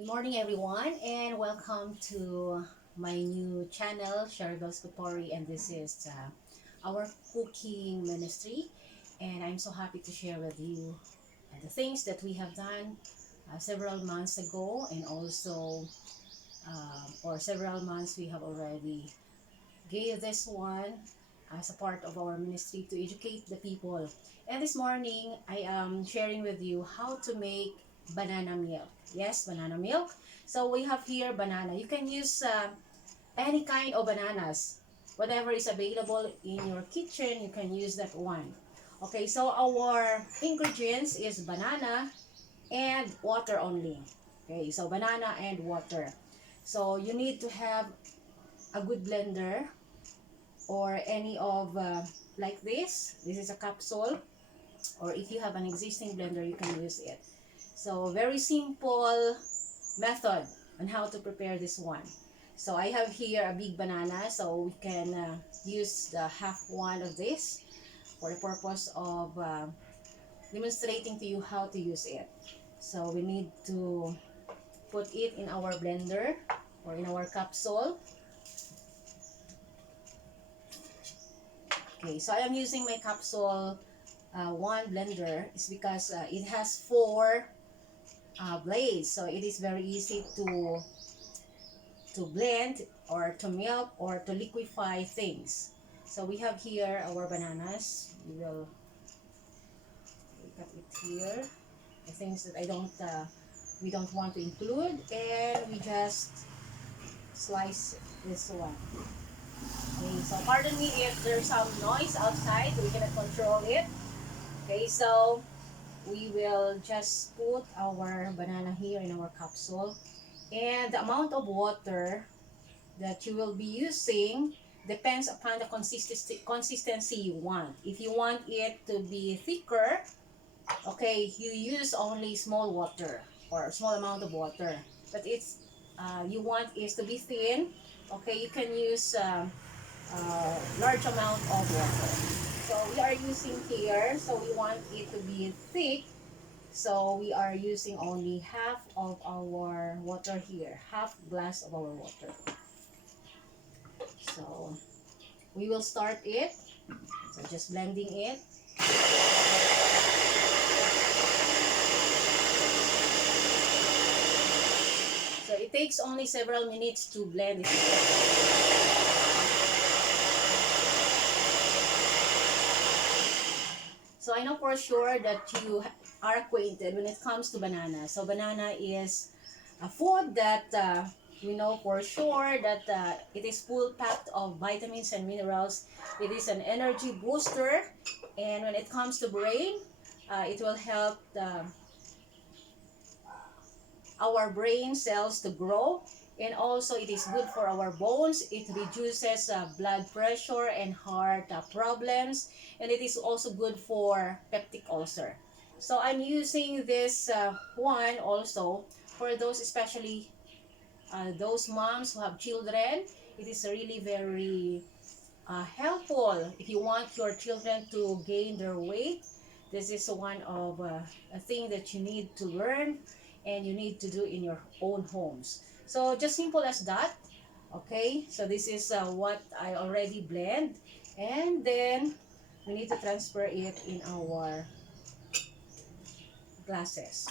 Good morning, everyone, and welcome to my new channel, Cheryl's Potpourri, and this is our cooking ministry. And I'm so happy to share with you the things that we have done several months ago, and also for several months we have already gave this one as a part of our ministry to educate the people. And this morning, I am sharing with you how to make banana milk. Yes, banana milk. So we have here banana. You can use any kind of bananas. Whatever is available in your kitchen, you can use that one. Okay, so our ingredients is banana and water only. Okay, so banana and water. So you need to have a good blender or any of like this is a capsule, or if you have an existing blender you can use it. So very simple method on how to prepare this one. So I have here a big banana, so we can use the half one of this for the purpose of demonstrating to you how to use it. So we need to put it in our blender or in our capsule. Okay, so I am using my capsule one blender is because it has four blades, so it is very easy to blend or to milk or to liquefy things. So we have here our bananas. We will cut it here. The things that we don't want to include, and we just slice this one. Okay, so pardon me if there's some noise outside. We cannot control it. Okay, so we will just put our banana here in our capsule, and the amount of water that you will be using depends upon the consistency you want. If you want it to be thicker, okay, you use only small water or a small amount of water. But it's you want is to be thin, okay, you can use large amount of water. So we are using here, so we want it to be thick. So we are using only half of our water here, half glass of our water. So we will start it. So just blending it. So it takes only several minutes to blend it. So I know for sure that you are acquainted when it comes to banana. So banana is a food that we know for sure that it is full packed of vitamins and minerals. It is an energy booster, and when it comes to brain, it will help our brain cells to grow, and also it is good for our bones. It reduces blood pressure and heart problems, and it is also good for peptic ulcer. So I'm using this one also for those, especially those moms who have children. It is really very helpful if you want your children to gain their weight. This is one of a thing that you need to learn and you need to do in your own homes. So just simple as that. Okay, so this is what I already blend, and then we need to transfer it in our glasses.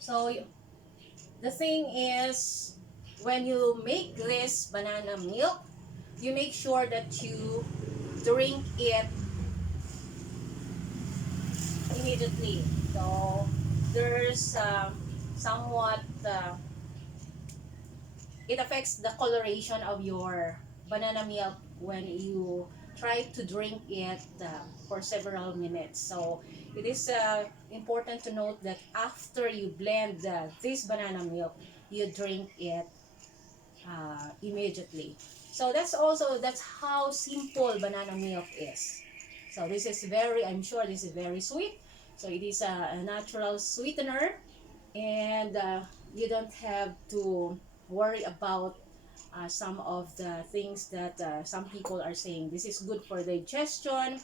So the thing is, when you make this banana milk, you make sure that you drink it immediately. So there's somewhat it affects the coloration of your banana milk when you try to drink it for several minutes. So it is important to note that after you blend this banana milk, you drink it immediately. So that's how simple banana milk is. So this is very, I'm sure this is very sweet. So it is a natural sweetener, and you don't have to worry about some of the things that some people are saying. This is good for digestion.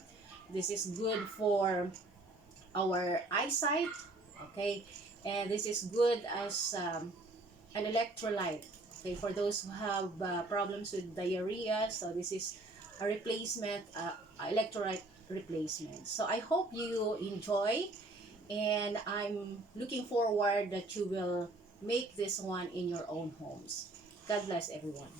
This is good for our eyesight. Okay, and this is good as an electrolyte. Okay, for those who have problems with diarrhea, so this is a replacement, electrolyte replacement. So I hope you enjoy, and I'm looking forward that you will make this one in your own homes. God bless everyone.